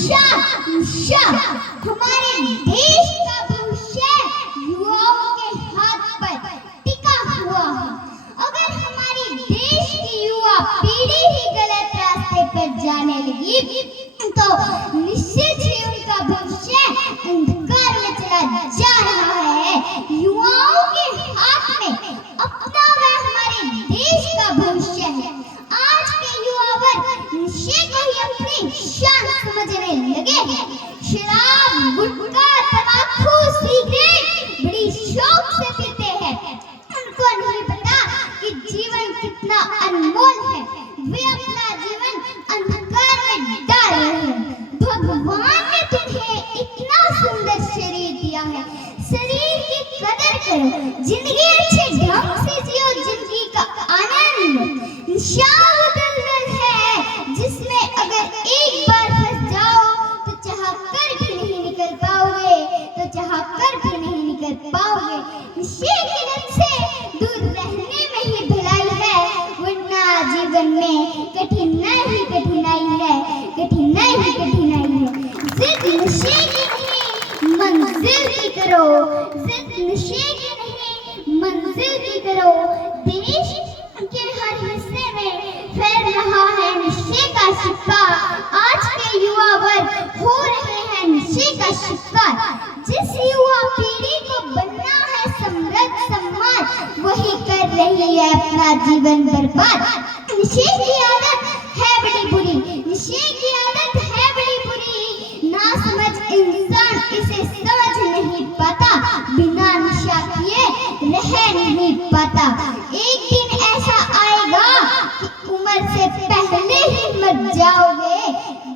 नशा नशा हमारे देश का भविष्य युवाओं के हाथ पर टिका हुआ है। अगर हमारी देश की युवा पीढ़ी ही गलत रास्ते पर जाने लगी तो निश्चित ही उनका भविष्य अंधकार में चला जा रहा है। युवाओं के हाथ में अपना व हमारे देश का भविष्य है। आज के युवा वर्ग नशे को ही अपनी शान समझने लगे हैं। शराब, गुटखा, तंबाकू, सिगरेट बड़ी शौक से पीते हैं। उनको नहीं पता कि जीवन कितना अनमोल है। वे अपना जीवन अंधकार में डाल रहे हैं। भगवान ने तुम्हें इतना सुंदर शरीर दिया है, शरीर की कदर करो, जिंदगी अच्छे ढंग से जियो, जिंदगी का आनंद लो। नशा वो दलदल है जिसमें अगर एक बार फंस जाओ तो चाहकर भी नहीं निकल पाओगे, नशे की लत से दूर रहने में ही भलाई है, वरना जीवन में कठिनाई ही कठिनाई है। जिद नशे की नहीं मंजिल की करो, देश के हर हिस्से में फैल रहा है नशे का शिकार। आज के युवा वर्ग हो रहे हैं नशे का शिकार। जिस युवा पीढ़ी को बनना है समृद्ध सम्मान, वही कर रही है अपना जीवन बर्बाद। नशे की आदत है बड़ी बुरी, ना समझ इंसान इसे समझ नहीं पाता, बिना नशा किए रह नहीं पाता। एक दिन ऐसा आएगा कि उम्र से पहले ही मर जाओगे।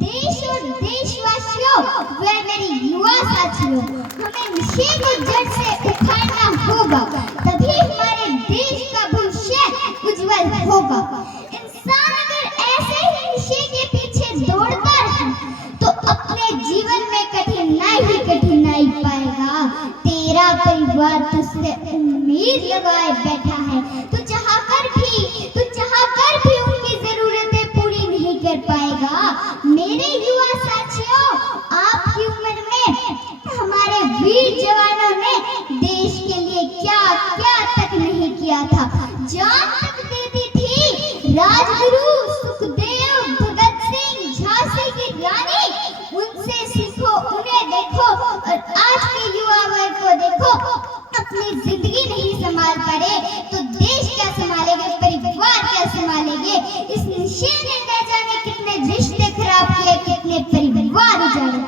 देश और देशवासियों व मेरी युवा साथियों, हमें नशे को जड़ से उखाड़ना होगा, तभी हमारे देश का भविष्य उज्जवल होगा। इंसान अगर ऐसे ही नशे के पीछे दौड़ता रहे तो अपने जीवन में कठिनाई पाएगा। तेरा परिवार तुझसे उम्मीद लगाए बैठा है, तू चाहकर भी उनकी जरूरतें पूरी नहीं कर पाएगा। मेरे युवा साथियों, आपकी उम्र में हमारे वीर जवानों ने देश के लिए क्या तक नहीं किया था, जान तक दे दी थी। राजगुरु सुखदेव, भगत सिंह, झांसी की रानी, उनसे सीखो, उन्हें देखो। और आज के युवा वर्ग को देखो, अपनी जिंदगी नहीं संभाल पा रहे तो देश क्या संभालेंगे, परिवार क्या संभालेंगे। इस नशे ने न जाने कितने रिश्ते खराब किए, कितने परिवार उजाड़े।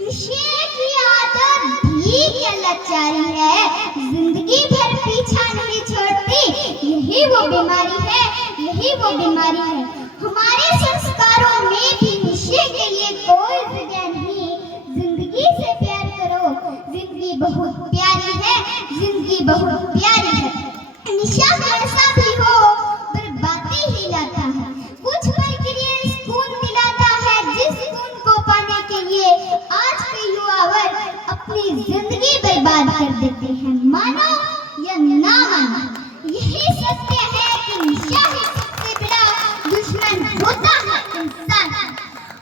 नशे की आदत भी क्या लाचारी है, जिंदगी भर पीछा नहीं छोड़ती। यही वो बीमारी है। हमारे संस्कारों में भी नशे के लिए कोई जगह नहीं। जिंदगी से प्यार करो, जिंदगी बहुत प्यारी है। नशा कैसा भी हो बर्बादी ही लाता है। कुछ पल के लिए सुकून दिलाता है, जिस सुकून को पाने के लिए आज के युवा वर्ग अपनी जिंदगी बर्बाद कर देते हैं। मानो या ना मानो, यही सत्य है कि नशा ही सबसे बड़ा दुश्मन होता है इंसान।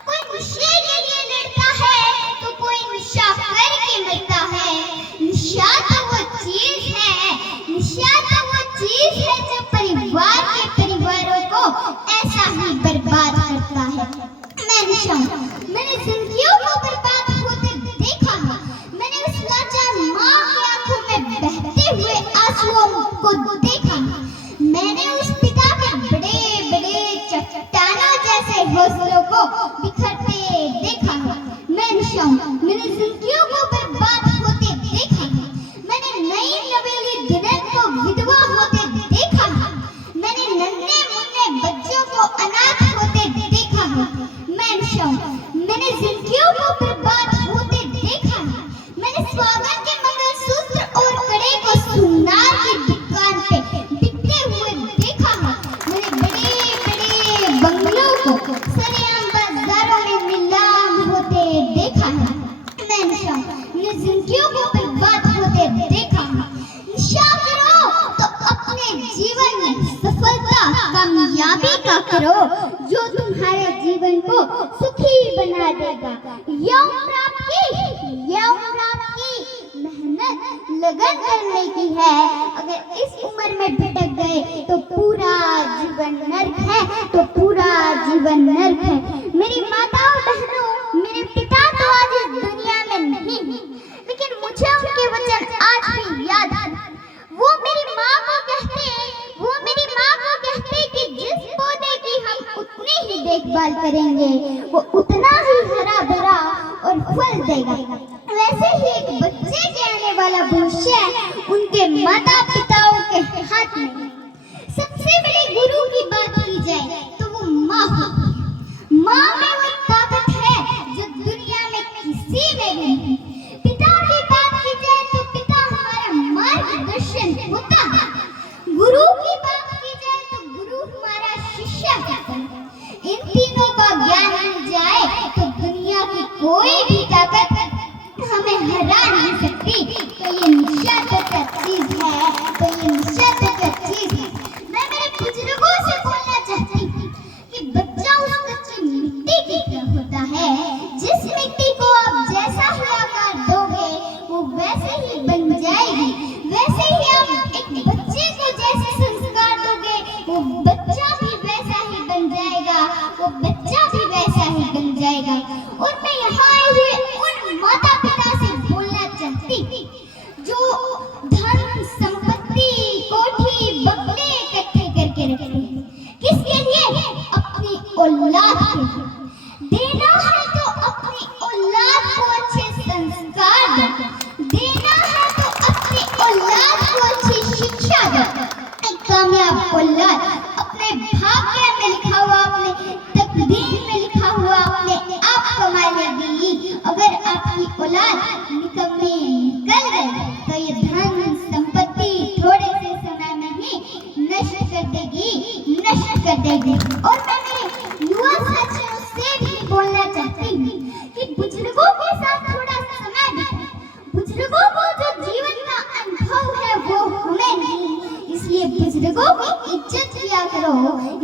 कोई नशे के लिए लड़ता है तो कोई नशा करके मरता है। नशा तो वो चीज है जो परिवारों को ऐसा ही बर्बाद करता है। मैंने जिंदगियों को बर्बाद होते देखा है। मैंने उस लाचार माँ की आंखों में बहते हुए आंसुओं को देखा है। मैंने उस पिता के बड़े चट्टानों जैसे हौसलों को बिखरते देखा है। मैंने जिंदगियों को बर्बाद होते देखा है। मैंने नई नवेली दुल्हन को विधवा होते देखा है। मैंने नन्हे मुन्ने बच्चों को अनाथ होते देखा है। मैंने जिंदगियों को बर्बाद होते देखा है। मैंने स्वागत के मंगलसूत्र और कड़े को सुनार की दुकान पे बिकते हुए देखा है। मैंने बड़े बंगलों को सरेआम बाजारों में नीलाम होते देखा है। मैंने जिंदगियों को बर्बाद होते देखा है। नशा करो तो अपने जीवन में सफलता कामयाबी का करो, जो तुम्हारे जीवन को सुखी बना देगा। ये उम्र आपकी मेहनत लगन करने की है। अगर इस उम्र में भटक गए तो पूरा जीवन नर्क है, तो पूरा जीवन नर्क है। मेरी माताओं बहनों, मेरे पिता तो आज इस दुनिया में नहीं है, लेकिन मुझे उनके वचन आज भी याद है। वो मेरी माँ को कहते कि जिस पौधे की हम उतनी ही देखभाल करेंगे वो उतना ही हरा भरा और फल देगा। वैसे ही एक बच्चे के आने वाला भविष्य उनके माता पिताओं के हाथ में। सबसे बड़े गुरु की बात की जाए तो वो माँ होती है। माँ में वो ताकत है जो दुनिया में किसी में भी नहीं। पिता की बात की जाए तो पिता हमारा मार्गदर्शन होता है। गुरु की बात की जाए तो गुरु हमारा शिष्य होता है। इन तीनों का ज्ञान मिल जाए तो दुनिया की कोई भी ताकत हमें हरा नहीं सकती। तो ये निश्चित चीज है, तो ये निश्चित चीज है। मैं मेरे बुजुर्गों से बोलना चाहती हूँ कि बच्चा उस कच्ची मिट्टी की तरह होता है। जिस मिट्टी को आप जैसा ही आकार दोगे वो वैसे ही बन जाएगी। वैसे ही आप एक बच्चे को जैसे संस्कार दोगे वो बच्चा भी वैसा ही बन जाएगा, वो बच्चा भी वैसा ही बन जाएगा। और मैं यहाँ आए हुए उन माता पिता से बोलना चाहती जो धन संपत्ति कोठी बंगले इकट्ठे करके रखते हैं। किसके लिए? अपनी औलाद के लिए। देना है तो अपनी औलाद को अच्छे संस्कार दो, देना है तो अपनी औलाद को अच्छी शिक्षा दो। एक कामयाब औलाद अपने भाग्य में लिखा हुआ, अपने तकदीर में लिखा हुआ अपने आप कमा लेगी। अगर आपकी औलाद निकम्मी निकल गई तो ये धन संपत्ति थोड़े से समय में ही नष्ट कर देगी। और मैं मेरे युवा साथियों से भी बोलना चाहती हूँ कि बुजुर्गों के साथ थोड़ा समय बिताएं। बुजुर्गों को जो जीवन का अनुभव है वो हमें नहीं, इसलिए बुजुर्गों की इज्जत किया करो,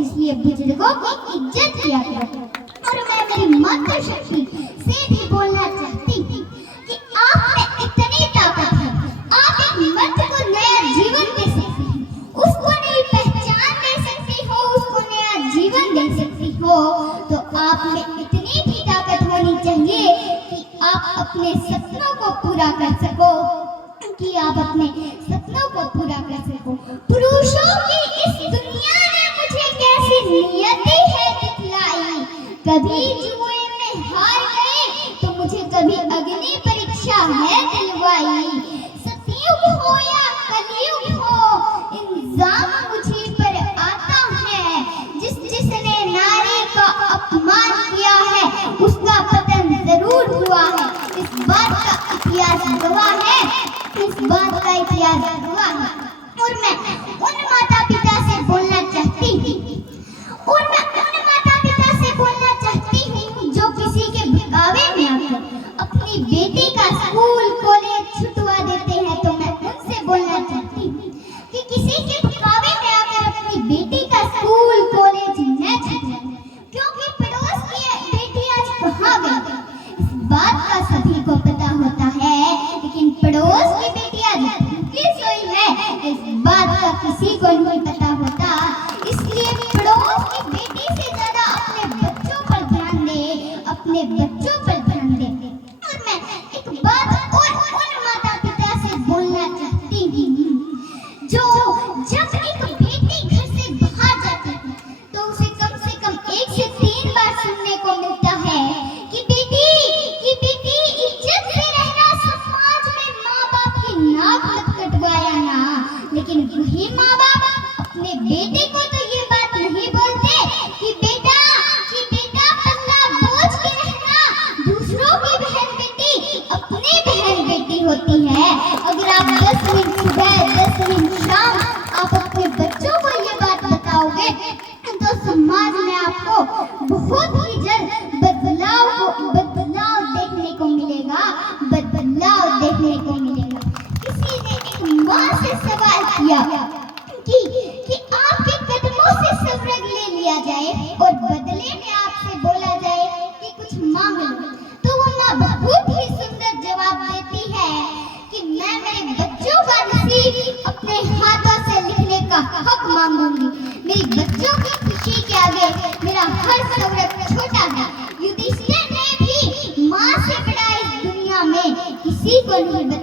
इसलिए बुजुर्गों की इज्जत किया करो। और मैं मेरी मातृशक्ति से भी बोलना चाहती हूँ कि आप में इतनी ताकत है, आप एक मर्द को नया जीवन दे सकती हैं, उसको नई पहचान दे सकती हो, उसको नया जीवन दे सकती हो। तो आप में इतनी भी ताकत होनी चाहिए कि आप अपने सपनों को पूरा कर सको, पुरुषों की इस दुनिया ने मुझे कैसी नियति है दिखलाई। कभी जुए में हार गए तो मुझे कभी अग्नि परीक्षा है दिलवाई। सतयुग हो या कलयुग हो, इल्जाम मुझे पर आता है। जिसने नारी का अपमान किया है उसका पतन जरूर हुआ है। इस बात का इतिहास गवाह है, इस बात का इतिहास गवाह है। और मैं उन माता पिता से बोलना चाहती हूँ, जो किसी के भगावे में आकर अपनी बेटी का स्कूल कॉलेज छुटवा देते हैं। तो मैं उनसे बोलना चाहती हूँ कि किसी के भगावे में आकर अपनी बेटी का स्कूल कॉलेज न छुटवाएं, क्योंकि पड़ोस की बेटी आज कहाँ गई इस बात का सभी को पता होता है, लेकिन पड़ोस की बेटी आज भूखी सोई है इस बात का किसी को नहीं पता होता। इसलिए पड़ोस की बेटी से ज्यादा अपने बच्चों पर ध्यान दे, अपने बच्चों पर ध्यान दे। और मैं एक बात और उन माता पिता से बोलना चाहती हूँ जो जब एक बेटी घर से बाहर जाती है तो उसे कम से कम 1 से 3 बार सुनने को मिलता है कि बेटी इज्जत से रहना, समाज में माँ बाप की नाक मत कटवाया ना। लेकिन वही माँ बाप अपने बेटे को तो ये बात नहीं बोलते कि बेटा पल्ला बोझ के रहना, भी अपने हाथों से लिखने का हक मांगूंगी। मेरी बच्चों की खुशी के आगे मेरा हर सवरत छोटा है। युधिष्ठिर ने भी माँ से बड़ा इस दुनिया में किसी को नहीं